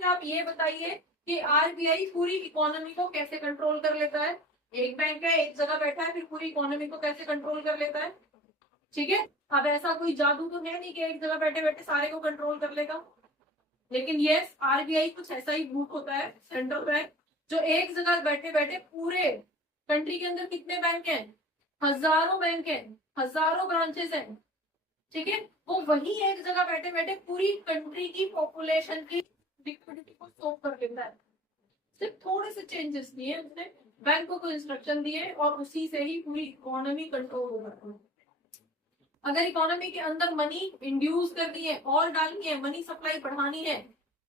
फिर आप ये बताइए कि आरबीआई पूरी इकोनॉमी को कैसे कंट्रोल कर लेता है। एक बैंक है, एक जगह बैठा है, फिर पूरी इकोनॉमी को कैसे कंट्रोल कर लेता है। ठीक है, अब ऐसा कोई जादू तो है नहीं कि एक जगह बैठे बैठे सारे को कंट्रोल कर लेगा, लेकिन यस आरबीआई कुछ ऐसा ही ग्रुप होता है, सेंट्रल बैंक, जो एक जगह बैठे बैठे पूरे कंट्री के अंदर कितने बैंक हैं, हजारों बैंक हैं, हजारों ब्रांचेस हैं, ठीक है, वो वही एक जगह बैठे बैठे पूरी कंट्री की पॉपुलेशन की लिक्विडिटी को स्टॉप कर देता है। सिर्फ थोड़े से चेंजेस दिए उसने, बैंकों को इंस्ट्रक्शन दिए और उसी से ही पूरी इकोनॉमी कंट्रोल हो जाती है। अगर इकोनॉमी के अंदर मनी इंड्यूस करनी है और डालनी है, मनी सप्लाई बढ़ानी है,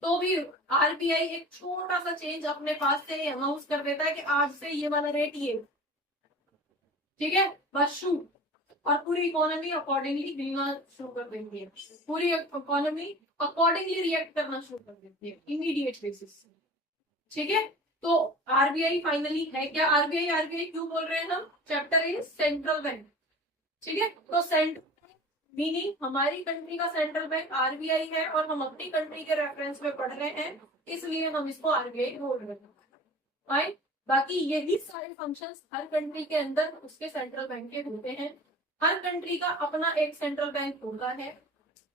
तो भी आरबीआई एक छोटा सा चेंज अपने पास से अनाउंस कर देता है कि आज से ये वाला रेट ये, ठीक है, बस शू, और पूरी इकोनॉमी अकॉर्डिंगली गिरना शुरू कर देती है, पूरी इकोनॉमी अकॉर्डिंगली रिएक्ट करना शुरू कर देती है इमीडिएट बेसिस। ठीक है, तो आरबीआई फाइनली है क्या, आरबीआई आरबीआई क्यों बोल रहे हैं हम, चैप्टर इज सेंट्रल बैंक। ठीक है, तो सेंट्रल मीनिंग हमारी कंट्री का सेंट्रल बैंक आरबीआई है और हम अपनी कंट्री के रेफरेंस में पढ़ रहे हैं, इसलिए हम इसको आरबीआई बोल रहे हैं। राइट, बाकी यही सारे फंक्शंस हर कंट्री के अंदर उसके सेंट्रल बैंक के होते हैं। हर कंट्री का अपना एक सेंट्रल बैंक होता है,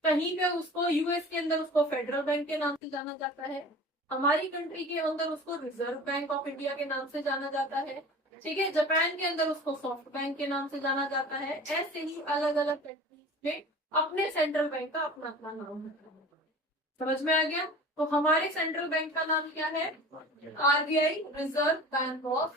कहीं पे उसको यूएस के अंदर उसको फेडरल बैंक के नाम से जाना जाता है, हमारी कंट्री के अंदर उसको रिजर्व बैंक ऑफ इंडिया के नाम से जाना जाता है, ठीक है, जापान के अंदर उसको सॉफ्ट बैंक के नाम से जाना जाता है। ऐसे ही अलग अलग कंट्रीज में अपने सेंट्रल बैंक का अपना अपना नाम होता है। समझ में आ गया, तो हमारे सेंट्रल बैंक का नाम क्या है, आरबीआई, रिजर्व बैंक ऑफ,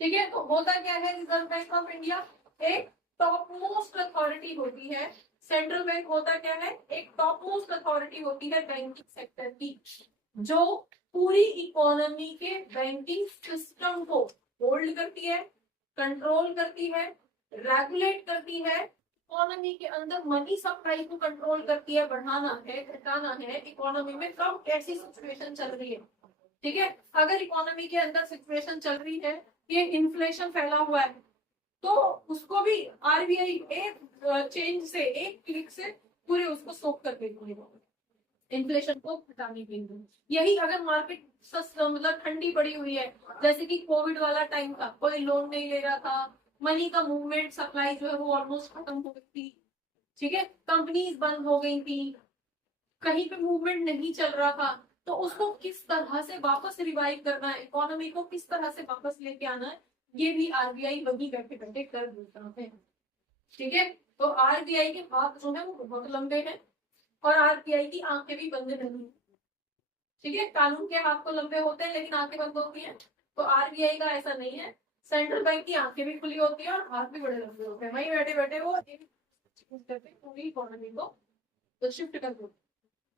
ठीक है, तो होता क्या है रिजर्व बैंक ऑफ इंडिया, एक टॉप मोस्ट अथॉरिटी होती है। सेंट्रल बैंक होता क्या है, एक टॉप मोस्ट अथॉरिटी होती है बैंकिंग सेक्टर की, जो पूरी इकोनॉमी के बैंकिंग सिस्टम को होल्ड करती है, कंट्रोल करती है, रेगुलेट करती है, इकोनॉमी के अंदर मनी सप्लाई को कंट्रोल करती है, बढ़ाना है घटाना है, इकोनॉमी में कब कैसी सिचुएशन चल रही है। ठीक है, अगर इकोनॉमी के अंदर सिचुएशन चल रही है, ये इन्फ्लेशन फैला हुआ है, तो उसको भी आरबीआई एक चेंज से, एक क्लिक से पूरे उसको सोक कर देती है, इन्फ्लेशन को घटाने के लिए। यही अगर मार्केट मतलब ठंडी पड़ी हुई है, जैसे कि कोविड वाला टाइम था, कोई लोन नहीं ले रहा था, मनी का मूवमेंट सप्लाई जो है वो ऑलमोस्ट खत्म हो गई थी, ठीक है, कंपनीज बंद हो गई थी, कहीं पे मूवमेंट नहीं चल रहा था, तो उसको किस तरह से वापस रिवाइव करना है, इकोनॉमी को किस तरह से वापस लेके आना है, ये भी आरबीआई वही बैठे बैठे कर देता है। ठीक है, तो आरबीआई के हाथ जो है वो बहुत लंबे हैं और आरबीआई की आंखें भी बंद नहीं। ठीक है, कानून के हाथ तो लंबे होते हैं लेकिन आंखें बंद होती हैं, तो आरबीआई का ऐसा नहीं है, सेंट्रल बैंक की आंखें भी खुली होती है और हाथ भी बड़े लंबे होते हैं, वहीं बैठे बैठे वो पूरी इकोनॉमी को तो शिफ्ट कर दो।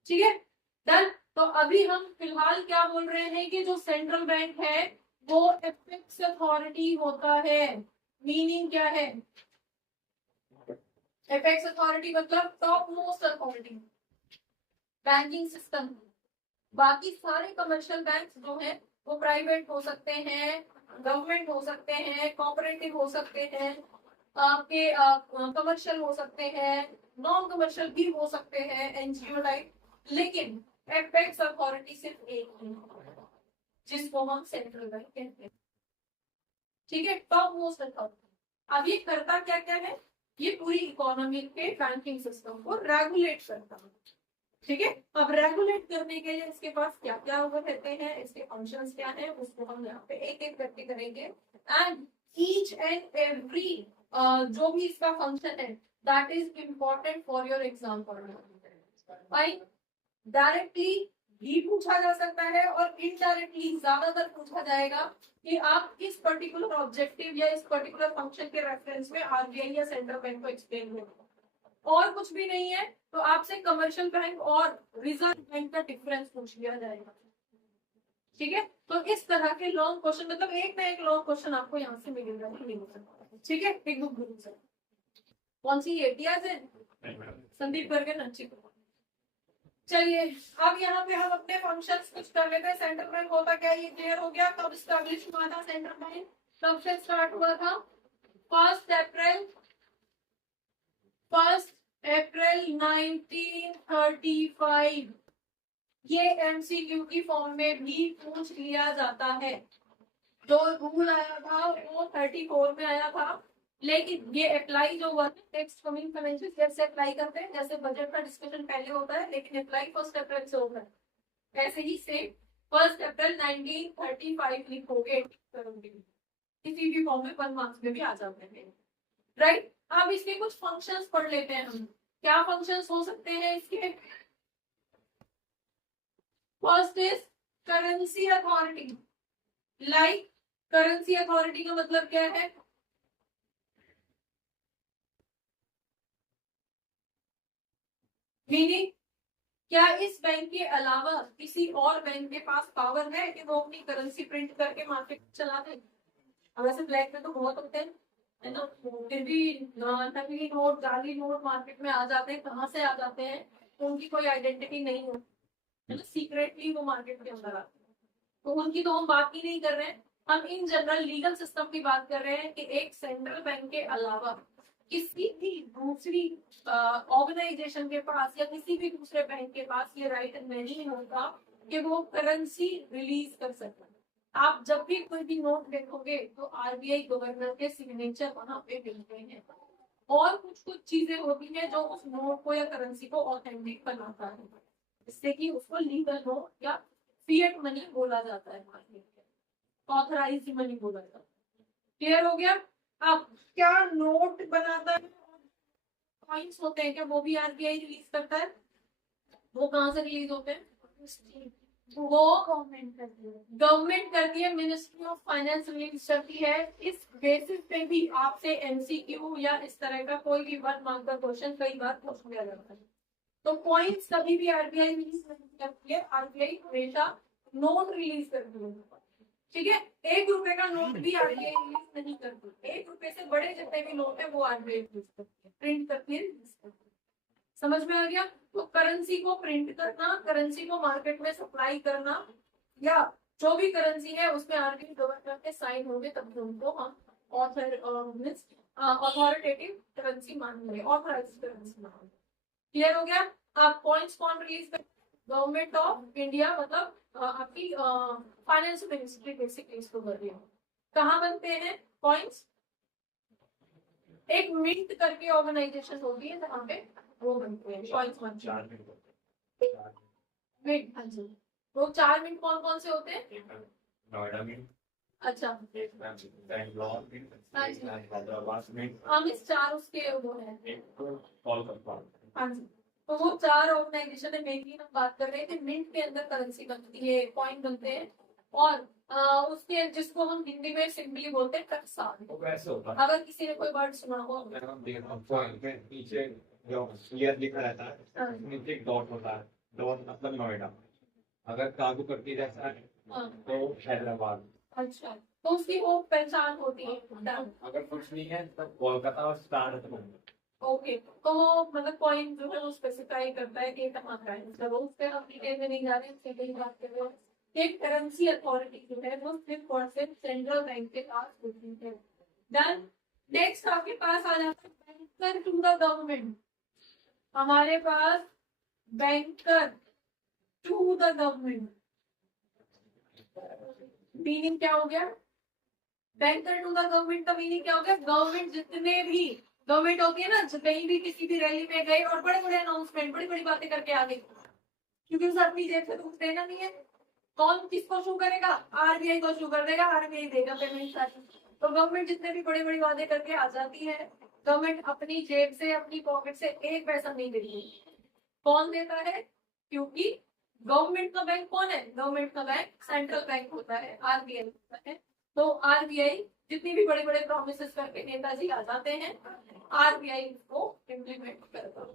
ठीक है, डन। तो अभी हम फिलहाल क्या बोल रहे हैं कि जो सेंट्रल बैंक है वो एपेक्स अथॉरिटी होता है। मीनिंग क्या है, एपेक्स अथॉरिटी मतलब top most authority banking system. बाकी सारे कमर्शियल बैंक जो है वो प्राइवेट हो सकते हैं, गवर्नमेंट हो सकते हैं, कॉपरेटिव हो सकते हैं, आपके कमर्शियल हो सकते हैं, नॉन कमर्शियल भी हो सकते हैं, एनजीओ टाइप, लेकिन एपेक्स अथॉरिटी सिर्फ एक है जिसको हम सेंट्रल बैंक कहते हैं। ठीक है, टॉप मोस्ट अथॉरिटी। अब ये करता क्या क्या है, ये पूरी इकोनॉमी के बैंकिंग सिस्टम को रेगुलेट करता है। ठीक है, अब रेगुलेट करने के लिए इसके पास क्या क्या वो रहते हैं, इसके फंक्शंस क्या हैं, उसको हम यहाँ पे एक एक करके करेंगे। एंड ईच एंड एवरी जो भी इसका फंक्शन है that is important for your exam point. Directly भी पूछा जा सकता है और इनडायरेक्टली ज्यादातर पूछा जाएगा कि आप किस पर्टिकुलर ऑब्जेक्टिव या इस पर्टिकुलर फंक्शन के रेफरेंस में आरबीआई या सेंट्रल बैंक को एक्सप्लेन करें, और कुछ भी नहीं है, तो आपसे कमर्शियल बैंक और रिजर्व बैंक का डिफरेंस पूछ लिया जाएगा। ठीक है, तो इस तरह के लॉन्ग क्वेश्चन, मतलब एक ना एक लॉन्ग क्वेश्चन आपको यहाँ से मिलेगा ही मिलेगा। ठीक है, एक बुक गुरु से कौन सी एटीआर से संदीप करके अच्छी। चलिए, अब यहाँ पे हम अपने फंक्शंस कुछ कर लेते हैं। सेंट्रल बैंक होता क्या, ये क्लियर हो गया। कब स्टैब्लिश हुआ था सेंट्रल बैंक, कब से स्टार्ट हुआ था, 1 अप्रैल 1935। ये एमसीक्यू की फॉर्म में भी पूछ लिया जाता है। जो रूल आया था वो 34 में आया था, लेकिन ये अप्लाई जो हुआ नेक्स्ट कमिंग फाइनेंशियल जैसे अप्लाई करते हैं, जैसे बजट का डिस्कशन पहले होता है, लेकिन अप्लाई 1 अप्रैल से होता है। ऐसे ही सेम 1 अप्रैल 1935 लिखोगे, किसी भी फॉर्म में 1 मार्क्स में भी आ जाते हैं, राइट। अब इसके कुछ फंक्शंस पढ़ लेते हैं हम। क्या फंक्शंस हो सकते हैं इसके? First is currency authority. Like currency authority का मतलब क्या है? मीनिंग क्या इस बैंक के अलावा किसी और बैंक के पास पावर है कि वो अपनी करेंसी प्रिंट करके मार्केट चला दे? वैसे ब्लैक में तो बहुत होते हैं, है ना, फिर भी नकली नोट, जाली नोट मार्केट में आ जाते हैं। कहाँ से आ जाते हैं? तो उनकी कोई आइडेंटिटी नहीं है, है ना, सीक्रेटली वो मार्केट के अंदर आते हैं। तो उनकी तो हम बात ही नहीं कर रहे हैं। हम इन जनरल लीगल सिस्टम की बात कर रहे हैं कि एक सेंट्रल बैंक के अलावा किसी भी दूसरी ऑर्गेनाइजेशन के पास या किसी भी दूसरे बैंक के पास ये राइट नहीं होता कि वो करेंसी रिलीज कर सकता। आप जब भी कोई भी नोट देखोगे तो आरबीआई गवर्नर के सिग्नेचर वहां पे मिलते हैं, और कुछ कुछ चीजें होती हैं जो उस नोट को या करेंसी को ऑथेंटिक बनाता है, जिससे कि उसको लीगल नोट या फिएट मनी बोला जाता है, ऑथराइज्ड मनी बोला जाता है। क्लियर हो गया? अब क्या नोट बनाता है, कॉइन्स होते हैं क्या, वो भी आरबीआई रिलीज करता है? वो कहाँ से रिलीज होते हैं? वो गवर्नमेंट करती है, मिनिस्ट्री ऑफ फाइनेंस रिलीज करती है। इस बेसिस पे भी आपसे एमसीक्यू या इस तरह का कोई भी 1 मार्क का क्वेश्चन कई बार पूछ लिया जाता है। तो कॉइन्स कभी भी आरबीआई रिलीज नहीं करती है, आरबीआई हमेशा नोट रिलीज करती है, ठीक है। 1 रुपए का नोट भी आरबीआई रिलीज नहीं करती। 1 रुपए से बड़े जितने भी नोट है वो आरबीआई रिलीज करती है, प्रिंट करती है, रिलीज करती है। समझ में आ गया? तो करेंसी को प्रिंट करना, करेंसी को मार्केट में सप्लाई करना, या जो भी करेंसी है उसमें आरबीआई गवर्नर के साइन होंगे तब उनको हम अथॉरिटेटिव करेंसी मानेंगे, ऑथराइज्ड करेंसी मानेंगे। क्लियर हो गया? आप पॉइंट्स कौन रिलीज कर? गवर्नमेंट ऑफ इंडिया, मतलब आपकी फाइनेंस मिनिस्ट्री बेसिकली इसको कर रही है। कहाँ बनते हैं पॉइंट्स? एक मिंट करके ऑर्गेनाइजेशन होती है जहाँ पे वो बनते हैं पॉइंट्स बनते हैं। मिंट, हाँ जी। वो 4 मिंट कौन कौन से होते हैं? नोएडा मिंट, अच्छा, बैंगलोर मिंट, हैदराबाद मिंट। हम इस 4 उसके वो हैं, हाँ जी। तो वो 4 ऑर्गेनाइजेशन है, मेनली हम बात कर रहे थे। मिंट के अंदर करेंसी बनती है, कॉइन बनते हैं, और उसके जिसको हम हिंदी में सिंपली बोलते हैं टकसाल। अगर किसी ने कोई वर्ड सुना हो, नीचे जो ईयर लिखा रहता है नीचे एक डॉट होता है, डॉट मतलब नोएडा। अगर काबू करती जैसा है तो हैदराबाद। अच्छा, तो उसकी वो पहचान होती है। अगर कुछ नहीं है तो कोलकाता और स्टार। ओके, तो मतलब पॉइंट जो है वो स्पेसिफाई करता है कि कहाँ का है, मतलब उससे हम डिटेल में नहीं जा रहे हैं, सीधे ही बात कर रहे हैं। एक करेंसी अथॉरिटी जो है वो सिर्फ और सिर्फ सेंट्रल बैंक के पास होती है। देन नेक्स्ट आपके पास आ जाता है बैंकर टू द गवर्नमेंट। हमारे पास banker to the government meaning क्या हो गया? बैंकर टू द गवर्नमेंट का मीनिंग क्या हो गया? गवर्नमेंट जितने भी गवर्नमेंट होती है ना, कहीं भी किसी भी रैली में गए और बड़े बड़े अनाउंसमेंट, बड़ी बड़ी बातें करके आ गई, क्योंकि उसे अपनी जेब से तो कुछ देना नहीं है। कौन किसको शू करेगा? आरबीआई को शू कर देगा, आरबीआई देगा पेमेंट सारी। तो गवर्नमेंट जितने भी बड़ी बड़ी वादे करके आ जाती है, गवर्नमेंट अपनी जेब से, अपनी पॉकेट से 1 पैसा नहीं देती। कौन देता है? क्योंकि गवर्नमेंट का बैंक कौन है? गवर्नमेंट का बैंक सेंट्रल बैंक होता है, आरबीआई होता है। तो आरबीआई जितनी भी बड़े बड़े प्रॉमिस करके नेताजी आ जाते हैं, आरबीआई उसको इम्प्लीमेंट करता है।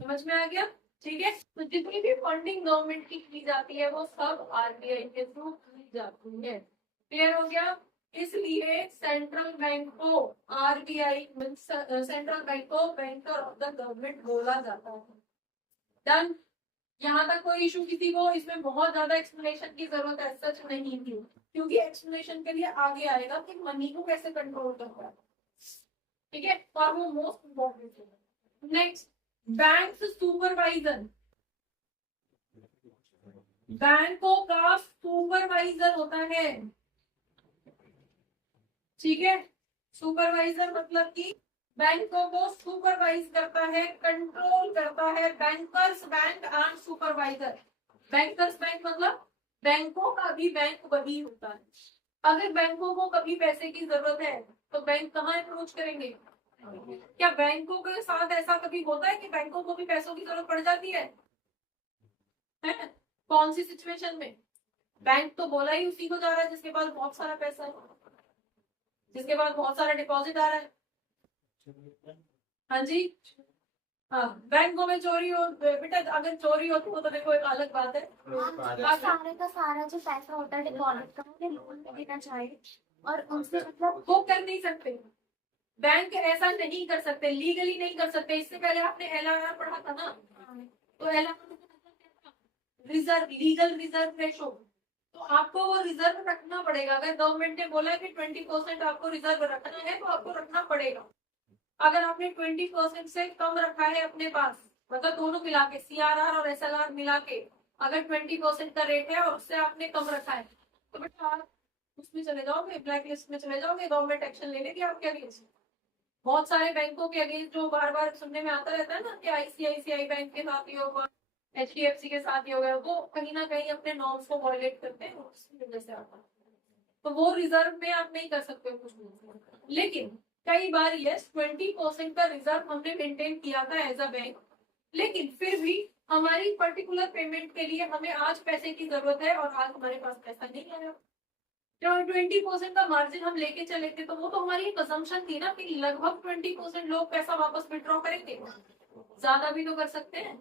समझ में आ गया? ठीक है, तो जितनी भी फंडिंग गवर्नमेंट की जाती है वो सब आरबीआई के थ्रू की जाती है। क्लियर हो गया? इसलिए सेंट्रल बैंक को आरबीआई, सेंट्रल बैंक को बैंकर ऑफ द गवर्नमेंट बोला जाता है। डन? यहाँ तक कोई इशू किसी को? इसमें बहुत ज्यादा एक्सप्लेनेशन की जरूरत है सच नहीं थी, क्योंकि एक्सप्लेनेशन के लिए आगे आएगा कि मनी को कैसे कंट्रोल करता है, ठीक है, और वो मोस्ट इम्पोर्टेंट है। Next, bank supervisor. बैंकों का सुपरवाइजर होता है, ठीक है। सुपरवाइजर मतलब कि बैंकों को सुपरवाइज करता है, कंट्रोल करता है। Bankers bank and supervisor. Bankers bank मतलब बैंकों का भी बैंक वही होता है। अगर बैंकों को कभी पैसे की जरूरत है तो बैंक कहाँ अप्रोच करेंगे? क्या बैंकों के साथ ऐसा कभी होता है कि बैंकों को भी पैसों की जरूरत पड़ जाती है? कौन सी सिचुएशन में? बैंक तो बोला ही उसी को जा रहा है जिसके पास बहुत सारा पैसा है, जिसके पास बहुत सारा डिपॉजिट आ रहा है। हाँ जी। हाँ, बैंकों में चोरी हो बेटा, अगर चोरी होती हो तो देखो एक अलग बात है। सारे का सारा जो पैसा होता है डिपॉजिट का वो लोन पे देना चाहिए और उनसे मतलब वो कर नहीं सकते, बैंक ऐसा नहीं कर सकते, लीगली नहीं कर सकते। इससे पहले आपने एलआरआर पढ़ा था ना, तो LRR reserve, legal reserve ratio. तो आपको वो रिजर्व रखना पड़ेगा। अगर गवर्नमेंट ने बोला कि 20% आपको रिजर्व रखना है तो आपको रखना पड़ेगा। अगर आपने 20% से कम रखा है अपने पास, मतलब दोनों मिला के सीआरआर और एसएलआर मिला के, अगर 20% का रेट है और उससे आपने कम रखा है तो बेटा आप उसमें चले जाओगे, ब्लैक लिस्ट में चले जाओगे, गवर्नमेंट एक्शन ले लेगी आपके अगेंस्ट। बहुत सारे बैंकों के अगेंस्ट जो बार बार सुनने में आता रहता है ना कि आईसीआईसीआई बैंक के साथ ही होगा, एचडीएफसी के साथ ही होगा, वो कहीं ना कहीं अपने नॉर्म्स को वॉयलेट करते हैं, उसकी वजह से आता है। तो वो रिजर्व में आप नहीं कर सकते हो कुछ भी। लेकिन कई बार यस 20% का रिजर्व हमने मेंटेन किया था एज अ बैंक, लेकिन फिर भी हमारी पर्टिकुलर पेमेंट के लिए हमें आज पैसे की जरूरत है और आज हमारे पास पैसा नहीं आया। जो 20% का मार्जिन हम लेके चले थे तो वो तो हमारी एक असम्पशन थी ना कि लगभग 20% लोग पैसा वापस विड्रॉ करेंगे, ज्यादा भी तो कर सकते हैं।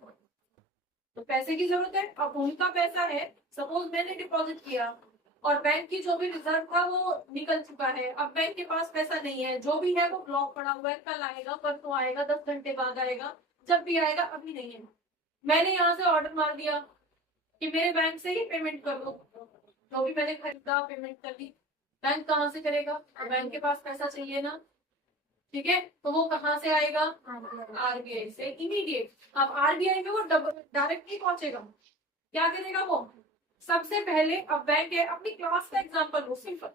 तो पैसे की जरूरत है, अब उनका पैसा है, सपोज मैंने डिपॉजिट किया और बैंक की जो भी रिजर्व था वो निकल चुका है, अब बैंक के पास पैसा नहीं है, जो भी है वो ब्लॉक पड़ा हुआ है, कल आएगा, परसों आएगा, 10 घंटे बाद आएगा, जब भी आएगा, अभी नहीं है। मैंने यहाँ से ऑर्डर मार दिया कि मेरे बैंक से ही पेमेंट कर दो, जो भी मैंने खरीदा पेमेंट कर दी। बैंक कहाँ से करेगा? बैंक के पास पैसा चाहिए ना, ठीक है, तो वो कहाँ से आएगा? आरबीआई से इमीडिएट। अब आरबीआई में वो डायरेक्ट नहीं पहुंचेगा, क्या करेगा वो? सबसे पहले, अब बैंक है, अपनी क्लास का एग्जांपल लो, सिंपल।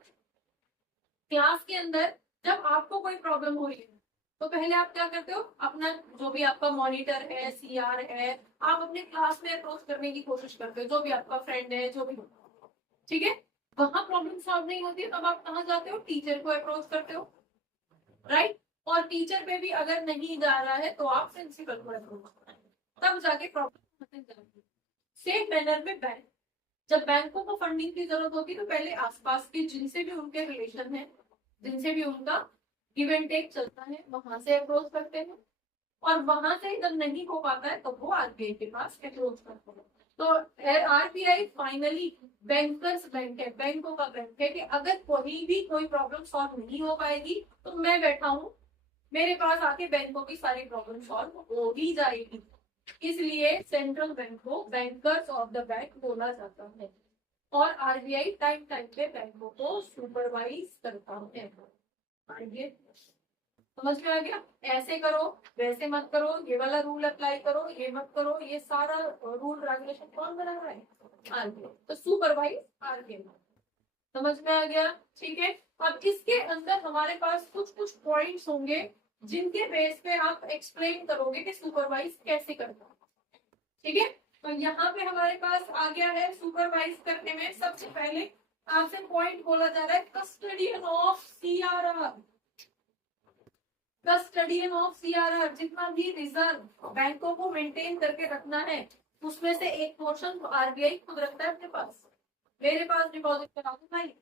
क्लास के अंदर जब आपको कोई प्रॉब्लम हो रही है तो पहले आप क्या करते हो? अपना जो भी आपका मॉनिटर है, सीआर है, आप अपने क्लास में अप्रोच करने की कोशिश करते हो, जो भी आपका फ्रेंड है, जो भी, ठीक है। वहां प्रॉब्लम सॉल्व नहीं होती तब आप कहाँ जाते हो? टीचर को अप्रोच करते हो, राइट। और टीचर पे भी अगर नहीं जा रहा है तो आप प्रिंसिपल को अप्रोच करते हो, तब जाके प्रॉब्लम जाती है। सेम मैनर में बैंक, जब बैंकों को फंडिंग की जरूरत होती है तो पहले आसपास के जिनसे भी उनके रिलेशन है, जिनसे भी उनका गिव एंड टेक चलता है, वहां से अप्रोच करते हैं। और वहां से जब नहीं हो पाता है तो वो आरबीआई के पास अप्रोच करते हैं। तो आरबीआई फाइनली बैंकर्स बैंक है, बैंकों का बैंक है कि अगर कोई भी कोई प्रॉब्लम सॉल्व नहीं हो पाएगी तो मैं बैठा हूँ, मेरे पास आके बैंकों की सारी प्रॉब्लम सॉल्व हो ही जाएगी। इसलिए सेंट्रल बैंक को बैंकर्स ऑफ द बैंक बोला जाता है। और आरबीआई टाइम टाइम पे बैंकों को सुपरवाइज करता है। आगे समझ में आ गया? ऐसे करो, वैसे मत करो, ये वाला रूल अप्लाई करो, ये मत करो, ये सारा रूल रेगुलेशन कौन बना रहा है? आरबीआई। तो सुपरवाइज आरबीआई, समझ में आ गया? ठीक है। अब इसके अंदर हमारे पास कुछ कुछ पॉइंट्स होंगे जिनके बेस पे आप एक्सप्लेन करोगे कि सुपरवाइज कैसे करना है, ठीक है। तो यहाँ पे हमारे पास आ गया है सुपरवाइज करने में सबसे पहले आपसे पॉइंट बोला जा रहा है custodian of CRR. Custodian of CRR, जितना भी रिजर्व बैंकों को मेंटेन करके रखना है उसमें से एक पोर्शन आरबीआई खुद रखता है अपने पास। मेरे पास डिपॉजिट करा दो भाई,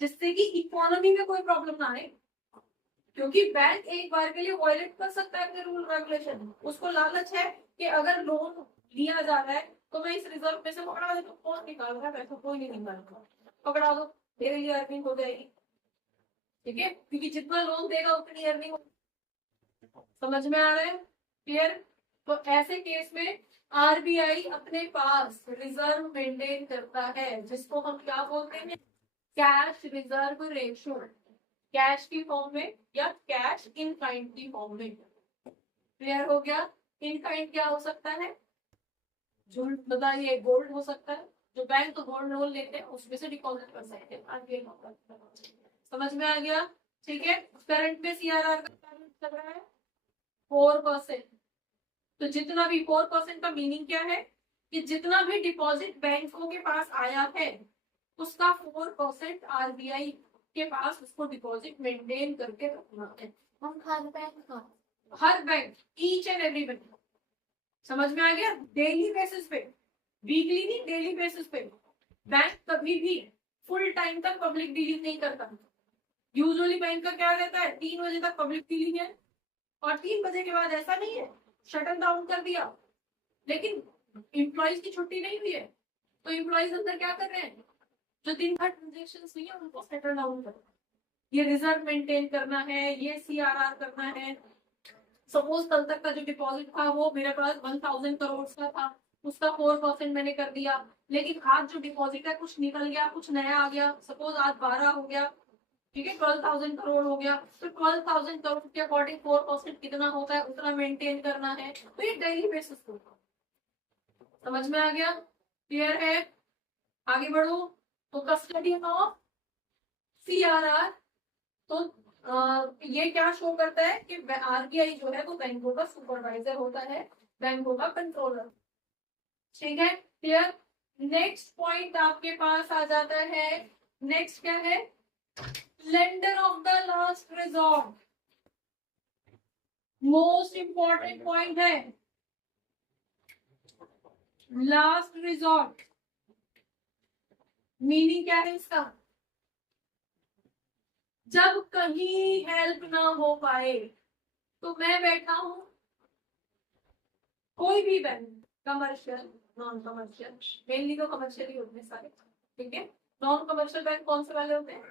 जिससे कि इकोनॉमी में कोई प्रॉब्लम ना आए, क्योंकि बैंक एक बार के लिए वॉयलेट कर सकता है अपने रूल रेगुलेशन। उसको लालच है कि अगर लोन लिया जा रहा है तो मैं इस रिजर्व में से पकड़ा दे, तो कौन निकाल रहा है पैसा? कोई नहीं निकाल, पकड़ा दो, मेरे लिए अर्निंग हो जाएगी, ठीक है, क्योंकि जितना लोन देगा उतनी अर्निंग। समझ में आ रहा है? क्लियर? तो ऐसे केस में आरबीआई अपने पास रिजर्व मेंटेन करता है, जिसको हम क्या बोलते हैं? कैश रिजर्व रेशो, कैश की फॉर्म में या कैश इन काइंड की फॉर्म में। क्लियर हो गया? इन काइंड क्या हो सकता है? जो बताइए, गोल्ड हो सकता है, जो बैंक गोल्ड लोन लेते हैं उसमें से डिपॉजिट कर सकते हैं आरबीआई का। समझ में आ गया? ठीक है। करंट में सीआरआर का चल रहा है 4%। तो जितना भी 4% का मीनिंग क्या है कि जितना भी डिपॉजिट बैंकों के पास आया है उसका 4% आरबीआई के पास उसको डिपॉजिट मेंटेन करके रखना है। हम हर बैंक का हर bank, each and every bank. समझ में आ गया? डेली बेसिस पे, वीकली नहीं, डेली बेसिस पे। बैंक कभी भी फुल टाइम तक पब्लिक डीलिंग नहीं करता। यूजुअली बैंक का क्या रहता है, 3 बजे तक पब्लिक डीलिंग है और 3 बजे के बाद ऐसा नहीं है, शटल डाउन कर दिया। लेकिन एम्प्लॉइज की छुट्टी नहीं हुई है तो एम्प्लॉइज अंदर क्या कर रहे हैं, जो दिन भर ट्रांजेक्शन हुई है उनको सेटल डाउन कर, ये रिजर्व मेंटेन करना है, ये सीआरआर करना है। सपोज कल तक का जो डिपॉजिट था वो मेरे पास 1000 करोड़ का था, उसका 4% मैंने कर दिया। लेकिन आज जो डिपॉजिट है कुछ निकल गया, कुछ नया आ गया, सपोज आज 12 हो गया, ठीक है, 12,000 करोड़ हो गया, तो 12,000 करोड़ के अकॉर्डिंग 4% कितना होता है उतना मेंटेन करना है। तो ये डेली बेसिस पे। समझ में आ गया? क्लियर है? आगे बढ़ो। तो कस्टडी ऑफ सीआरआर, तो ये क्या शो करता है कि आरबीआई जो है वो बैंकों का सुपरवाइजर होता है, बैंकों का कंट्रोलर। ठीक है, क्लियर? नेक्स्ट पॉइंट आपके पास आ जाता है, नेक्स्ट क्या है, lender of the last resort. Most important point है, लास्ट रिजॉर्ट। मीनिंग क्या है इसका, जब कहीं हेल्प ना हो पाए तो मैं बैठा हूं, कोई भी bank, commercial, non commercial, mainly तो कमर्शियल ही होते हैं सारे, ठीक है। नॉन कमर्शियल बैंक कौन से वाले होते हैं,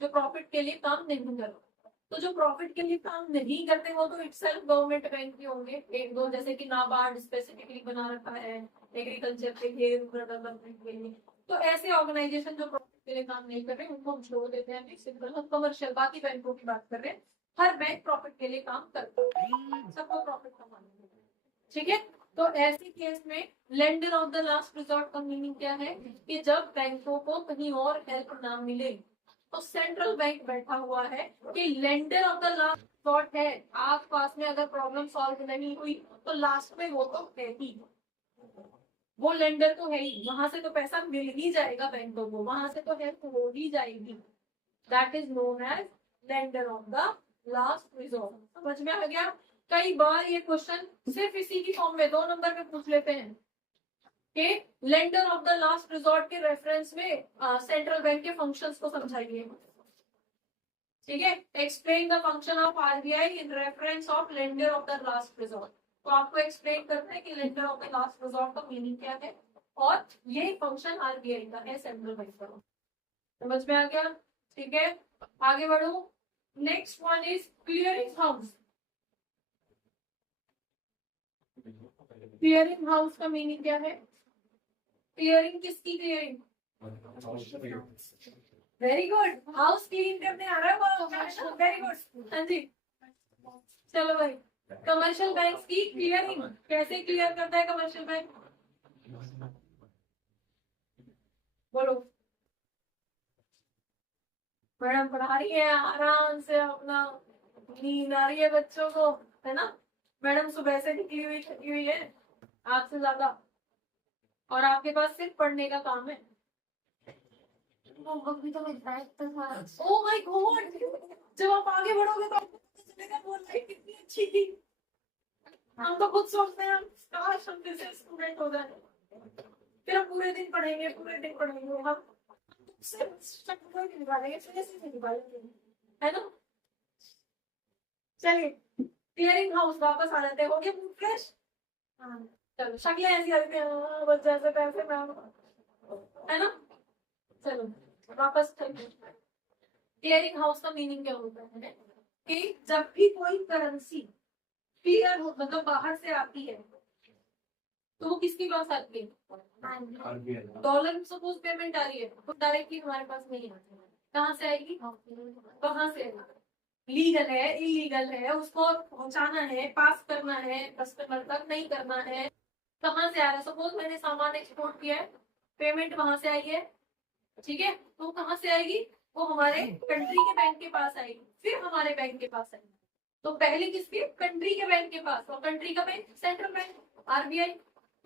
जो प्रॉफिट के लिए काम नहीं करते। तो जो प्रॉफिट के लिए काम नहीं करते वो तो इटसेल्फ गवर्नमेंट बैंक ही होंगे, एक दो, जैसे कि नाबार्ड स्पेसिफिकली बना रखा है एग्रीकल्चर के लिए, रूरल डेवलपमेंट के लिए। तो ऐसे ऑर्गेनाइजेशन जो प्रॉफिट के लिए काम नहीं कर रहे उनको हम छोड़ देते हैं, सिंपल हम कमर्शियल, बाकी बैंकों की बात कर रहे हैं। हर बैंक प्रॉफिट के लिए काम करता है, सबको प्रॉफिट कमाना है, ठीक है। तो ऐसे केस में lender of the last resort का मीनिंग क्या है कि जब बैंकों को कहीं और हेल्प ना मिले तो सेंट्रल बैंक बैठा हुआ है कि lender of the last resort है, आस पास में अगर प्रॉब्लम सॉल्व नहीं हुई तो लास्ट में वो तो है ही, वो लेंडर तो है ही, वहां से तो पैसा मिल ही जाएगा बैंकों को, वहां से तो हेल्प हो ही जाएगी। That is known as lender of the last resort. समझ में आ गया? कई बार ये क्वेश्चन सिर्फ इसी की फॉर्म में 2 नंबर पे पूछ लेते हैं कि lender of the last resort के रेफरेंस में सेंट्रल बैंक के फंक्शंस को समझाइए, ठीक है। Explain the function of RBI in reference of lender of the last resort. तो आपको एक्सप्लेन करना है कि lender of the last resort का मीनिंग क्या है और ये फंक्शन आरबीआई का है, सेंट्रल बैंक का। समझ में आ गया? ठीक है, आगे बढ़ो। Next one is clearing house. Clearing house का मीनिंग क्या है, क्लियरिंग किसकी clearing, very good, house clean करने आ रहा है, वेरी गुड, हाँ जी। चलो भाई, कमर्शियल बैंक की क्लियरिंग कैसे क्लियर करता है कमर्शियल बैंक, बोलो। मैडम पढ़ा रही है आराम से, अपना नींद आ रही है बच्चों को, है ना। मैडम सुबह से निकली हुई थकी हुई है आपसे ज्यादा, और आपके पास सिर्फ पढ़ने का काम है। होमवर्क भी तो मिलता है तो था। ओह माय गॉड, जब आप आगे बढ़ोगे तो आपको पता चलेगा वो लाइफ कितनी अच्छी थी। हम तो खुद सोचते हैं हम काश हम जैसे स्टूडेंट हो जाए, फिर हम पूरे दिन पढ़ेंगे, पूरे दिन पढ़ेंगे, हम सिर्फ निकालेंगे, है ना। चलिए, क्लियरिंग हाउस वापस आ जाते हैं, हो गया मूड फ्रेश। हाँ, चलो, शक्लें ऐसी आती हैं, हाँ, बस जैसे पैसे मैम, है ना। चलो वापस क्लियरिंग हाउस का मीनिंग क्या होता है कि जब भी कोई करेंसी क्लियर हो, मतलब बाहर से आती है, तो वो किसके पास आती है, डॉलर सपोज पेमेंट आ रही है तो डायरेक्टली हमारे पास नहीं आती है, कहाँ से आएगी, कहाँ से आएगी, लीगल है इलीगल है, उसको पहुंचाना है, पास करना है, कस्टमर तक नहीं करना है, कहाँ से आ रहा है। सपोज मैंने सामान एक्सपोर्ट किया है, पेमेंट वहां से आई है, ठीक है, तो कहाँ से आएगी, वो हमारे कंट्री के बैंक के पास आएगी, फिर हमारे बैंक के पास आएगी। तो पहले किसके, कंट्री के बैंक के पास, और कंट्री का बैंक सेंट्रल बैंक आरबीआई,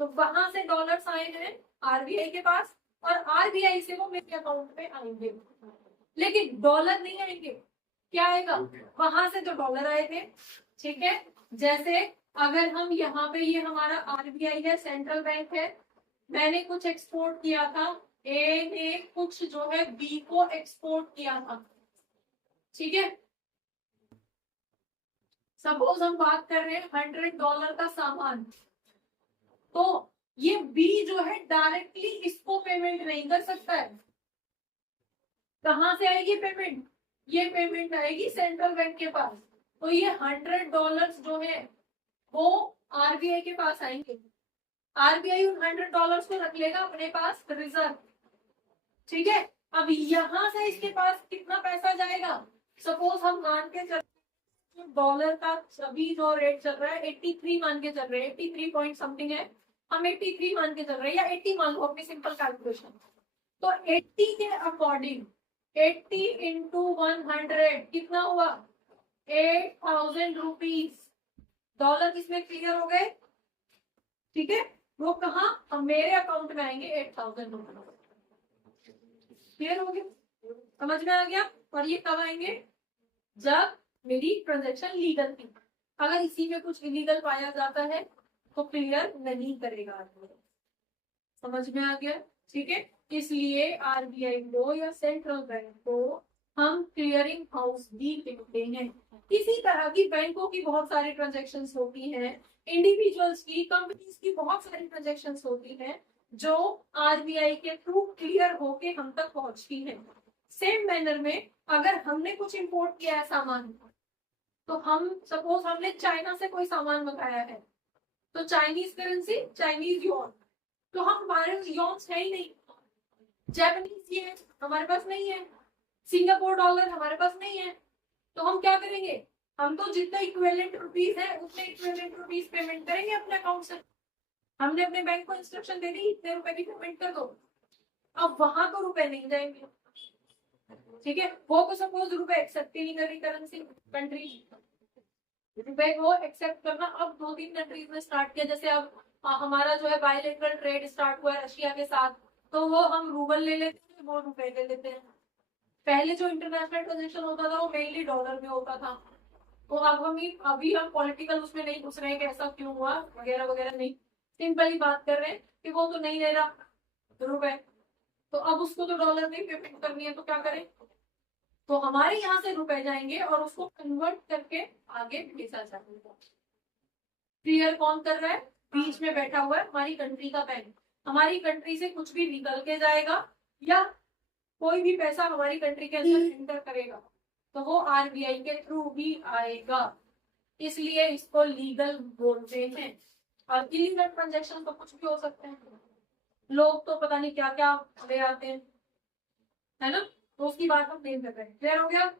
तो वहां से डॉलर्स आए हैं आरबीआई के पास, और आरबीआई से वो मेरे अकाउंट में आएंगे, लेकिन डॉलर नहीं आएंगे, क्या आएगा, वहां से जो डॉलर आए थे, ठीक है। जैसे अगर हम यहाँ पे, ये हमारा आरबीआई है, सेंट्रल बैंक है, मैंने कुछ एक्सपोर्ट किया था, ए ने कुछ जो है बी को एक्सपोर्ट किया था, ठीक है। सपोज हम बात कर रहे हैं $100 का सामान, तो ये बी जो है डायरेक्टली इसको पेमेंट नहीं कर सकता है, कहां से आएगी पेमेंट, ये पेमेंट आएगी सेंट्रल बैंक के पास, तो ये $100 जो है वो आरबीआई के पास आएंगे, आरबीआई उन $100 को रख लेगा अपने पास रिजर्व, ठीक है। अब यहां से इसके पास कितना पैसा जाएगा, सपोज हम मान के चल, डॉलर का अभी जो रेट चल रहा है 83 मान के चल रहे हैं, 83 पॉइंट समथिंग है, हम 83 मान के चल रहे हैं, या 80 मान लो अपनी सिंपल कैलकुलेशन, तो 80 के अकॉर्डिंग 80 इंटू 100 कितना हुआ, 8,000 रुपीज, डॉलर किसमें क्लियर हो गए, ठीक है, वो कहा, अब मेरे अकाउंट में आएंगे 8,000 रुपीज, क्लियर हो गया, समझ में आ गया। और ये कब आएंगे, जब मेरी ट्रांजैक्शन लीगल थी, अगर इसी में कुछ इलीगल पाया जाता है तो क्लियर नहीं करेगा, समझ में आ गया, ठीक है। इसलिए आरबीआई को या सेंट्रल बैंक को हम क्लियरिंग हाउस भी कहते हैं। इसी तरह की बैंकों की बहुत सारी ट्रांजैक्शंस होती हैं, इंडिविजुअल्स की, कंपनीज की बहुत सारी ट्रांजैक्शंस होती हैं जो आरबीआई के थ्रू क्लियर होके हम तक पहुंचती हैं। सेम मैनर में अगर हमने कुछ इंपोर्ट किया है सामान, तो हम सपोज हमने चाइना से कोई सामान मंगाया है, तो चाइनीज करेंसी चाइनीज योन, तो हम हमारे योन्स है ही नहीं, जापानीज येन हमारे पास नहीं है, सिंगापुर डॉलर हमारे पास नहीं है, तो हम क्या करेंगे, हम तो जितना इक्विवेलेंट रुपीस है उतने इक्विवेलेंट रुपीस पेमेंट करेंगे अपने अकाउंट से, हमने अपने बैंक को इंस्ट्रक्शन दे दी इतने रुपए की पेमेंट कर दो, अब वहां तो रुपए नहीं जाएंगे, ठीक है, वो तो सपोज रुपए एक्सेप्ट ही नहीं कर रही करेंसी कंट्री, रुपए को एक्सेप्ट करना अब 2-3 कंट्रीज ने स्टार्ट किया, जैसे अब हमारा जो है बायलैटरल ट्रेड स्टार्ट हुआ है रशिया के साथ, तो वो हम रूबल ले लेते हैं, वो रुपए ले लेते हैं, पहले जो इंटरनेशनल ट्रांजेक्शन होता था वो मेनली डॉलर में होता था, तो अब अभी हम पॉलिटिकल उसमें नहीं घुस रहे हैं कि ऐसा क्यों हुआ वगैरह वगैरह, नहीं, सिंपली बात कर रहे हैं कि वो तो नहीं ले रहा रुपए, तो अब उसको तो डॉलर में पेमेंट करनी है, तो क्या करें, तो हमारे यहाँ से रुपए जाएंगे और उसको कन्वर्ट करके आगे भेजा जाएगा। क्लियर कौन कर रहा है, बीच में बैठा हुआ है हमारी कंट्री का बैंक, हमारी कंट्री से कुछ भी निकल के जाएगा या कोई भी पैसा हमारी कंट्री के अंदर एंटर करेगा तो वो आरबीआई के थ्रू भी आएगा, इसलिए इसको लीगल बोलते हैं। और इलीगल ट्रांजेक्शन तो कुछ भी हो सकते हैं, लोग तो पता नहीं क्या क्या ले आते हैं, है ना, तो उसकी बात हम नहीं कर रहे हैं, क्लियर हो गया।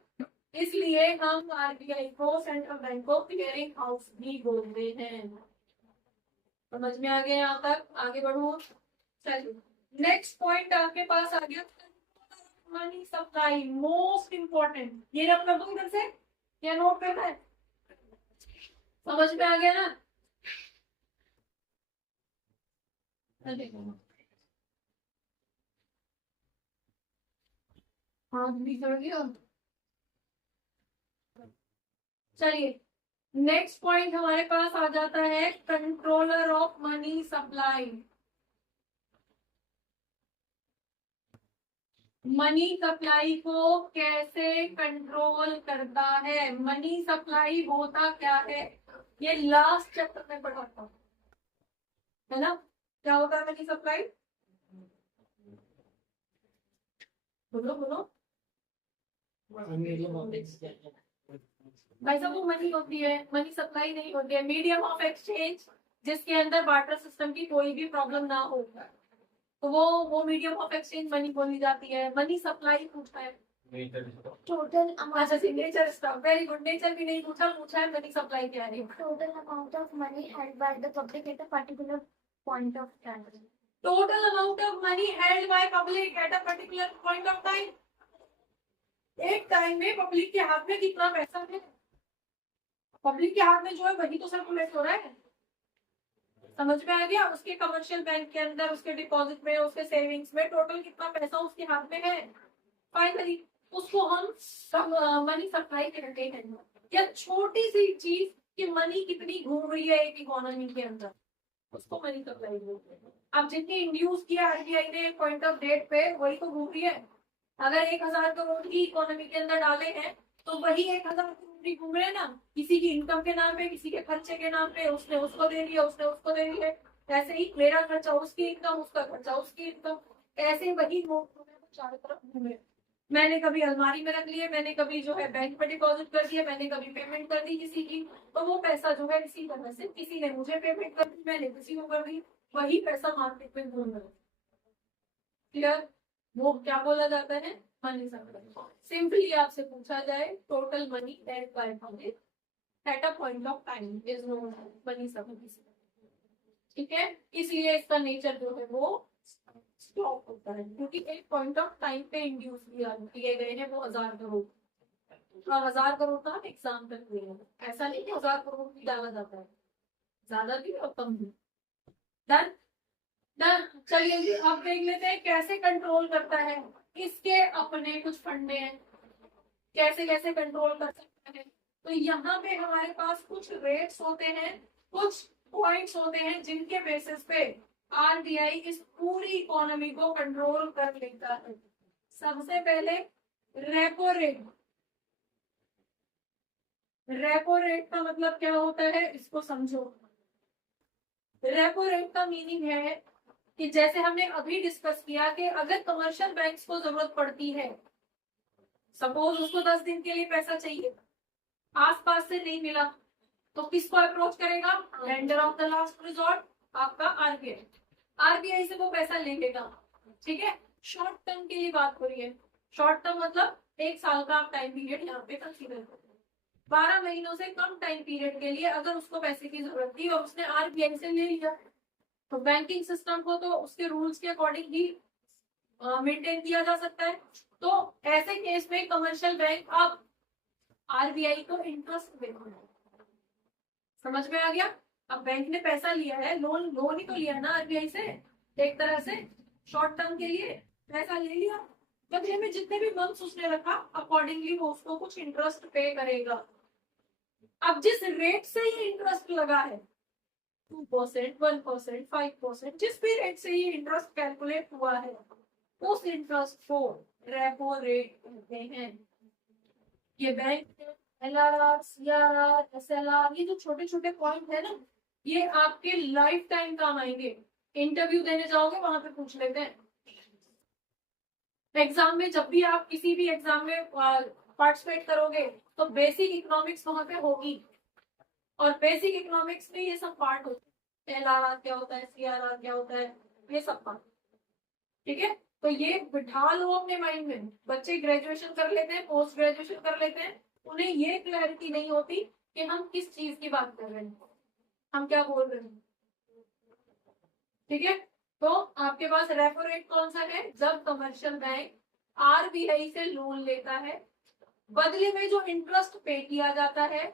इसलिए हम आरबीआई को, सेंट्रल बैंक को क्लियरिंग हाउस भी बोलते हैं। समझ में आ गया यहाँ तक, आगे बढ़ो। चलिए नेक्स्ट पॉइंट आपके पास आ गया, मनी सप्लाई, मोस्ट इंपॉर्टेंट, ये रब कर दो इधर से, क्या नोट करना है, समझ में आ गया ना। हाँ भी कर दिया। चलिए नेक्स्ट पॉइंट हमारे पास आ जाता है controller of money supply. Money supply को कैसे कंट्रोल करता है, मनी सप्लाई होता क्या है, ये लास्ट चैप्टर में पढ़ा था, है ना, क्या होता है मनी सप्लाई, बोलो बोलो भाई साहब, वो मनी होती है, मनी सप्लाई नहीं होती है, मीडियम ऑफ एक्सचेंज जिसके अंदर बार्टर सिस्टम की कोई भी प्रॉब्लम ना हो, तो वो मीडियम ऑफ एक्सचेंज मनी बोली जाती है। मनी सप्लाई पूछा है, टोटल अच्छा signature stock, very good, nature भी नहीं पूछा, पूछा है मनी सप्लाई क्या है, total amount of money held by the public at a particular point of time. Total amount of money held by public at a particular point of time. एक time में public के हाथ में कितना पैसा है, पब्लिक के हाथ में जो है वही तो सर्कुलेट हो रहा है। समझ में आ गया? उसके कमर्शियल बैंक के अंदर, उसके डिपॉजिट में, उसके सेविंग्स में टोटल कितना पैसा उसके हाथ में है। फाइनली उसको हम मनी सप्लाई करते हैं। या छोटी सी चीज कि मनी कितनी घूम रही है एक इकोनॉमी के अंदर, उसको मनी सप्लाई बोलते हैं। अब जितनी इंड्यूस किया आरबीआई ने पॉइंट ऑफ डेट पे, वही तो घूम रही है। अगर 1000 करोड़ की इकोनॉमी के अंदर डाले हैं तो वही 1000 करोड़ ही घूम रहे हैं ना, किसी की इनकम के नाम पे, किसी के खर्चे के नाम पे, उसने उसको दे दिया, उसने उसको दे दिया। ऐसे ही मेरा खर्चा उसकी इनकम, उसका खर्चा उसकी इनकम, ऐसे वही नोट चारों तरफ घूमे। मैंने कभी अलमारी में रख लिए, मैंने कभी जो है बैंक में डिपॉजिट कर दिया, मैंने कभी पेमेंट कर दी किसी की, तो वो पैसा जो है इसी तरह से किसी ने मुझे पेमेंट कर दी, मैंने किसी को कर दी, वही पैसा मार्केट में घूम रहा है। क्लियर? वो क्या बोला जाता है? Money supply. सिंपली आपसे पूछा जाए total money at by public at a point of time is known money supply. ठीक है, इसलिए इसका नेचर जो है वो स्टॉक होता है, क्योंकि एक पॉइंट ऑफ टाइम पे इंड्यूस किए गए हैं वो 1000 करोड़, और 1000 करोड़ का एग्जाम्पल दिए हैं। ऐसा नहीं कि 1000 करोड़ भी डाला जाता है, ज्यादा भी और कम भी। Done done. चलिए जी, अब देख लेते हैं कैसे कंट्रोल करता है। इसके अपने कुछ फंडे हैं, कैसे कैसे कंट्रोल कर सकते हैं। तो यहाँ पे हमारे पास कुछ रेट्स होते हैं, कुछ पॉइंट्स होते हैं जिनके बेसिस पे आरबीआई इस पूरी इकोनॉमी को कंट्रोल कर लेता है। सबसे पहले रेपो रेट। रेपो रेट का मतलब क्या होता है, इसको समझो। रेपो रेट का मीनिंग है कि जैसे हमने अभी डिस्कस किया कि अगर कमर्शियल बैंक्स को जरूरत पड़ती है, सपोज उसको 10 दिन के लिए पैसा चाहिए, आसपास से नहीं मिला, तो किसको अप्रोच करेगा? Lender of the last resort, आपका आरबीआई। आरबीआई से वो पैसा ले लेगा। ठीक है, शॉर्ट टर्म के लिए बात हो रही है। शॉर्ट टर्म मतलब 1 साल का आप टाइम पीरियड यहाँ पे कंसीडर करो। 12 महीनों से कम टाइम पीरियड के लिए अगर उसको पैसे की जरूरत थी और उसने आरबीआई से ले लिया, तो बैंकिंग सिस्टम को तो उसके रूल्स के अकॉर्डिंग ही मेंटेन किया जा सकता है। तो ऐसे केस में कमर्शियल बैंक अब आरबीआई को इंटरेस्ट देते हैं। समझ में आ गया? अब बैंक ने पैसा लिया है, लोन लोन ही तो लिया है ना आरबीआई से, एक तरह से शॉर्ट टर्म के लिए पैसा ले लिया, बदले में जितने भी मंथ्स उसने रखा अकॉर्डिंगली वो उसको कुछ इंटरेस्ट पे करेगा। अब जिस रेट से ये इंटरेस्ट लगा है, 2%, 1%, 5%, जिस भी रेट से ये इंटरेस्ट कैलकुलेट हुआ है, उस इंटरेस्ट को रेपो रेट कहते हैं। ये बैंक एलआरआर, सीआरआर, एसएलआर, ये जो छोटे छोटे पॉइंट है ना, ये आपके लाइफ टाइम काम आएंगे। इंटरव्यू देने जाओगे वहां पे पूछ लेते हैं, एग्जाम में जब भी आप किसी भी एग्जाम में पार्टिसिपेट करोगे तो बेसिक इकोनॉमिक्स वहां पे होगी, और बेसिक इकोनॉमिक्स में ये सब पार्ट होते हैं। एलआरआर क्या होता है, सीआरआर क्या होता है, ये सब पार्ट। ठीक है, तो ये बिठा लो अपने माइंड में। बच्चे ग्रेजुएशन कर लेते हैं, पोस्ट ग्रेजुएशन कर लेते हैं, उन्हें ये क्लैरिटी नहीं होती कि हम किस चीज की बात कर रहे हैं, हम क्या बोल रहे हैं। ठीक है, तो आपके पास रेपो रेट कौन सा है? जब कमर्शियल बैंक आरबीआई से लोन लेता है, बदले में जो इंटरेस्ट पे किया जाता है,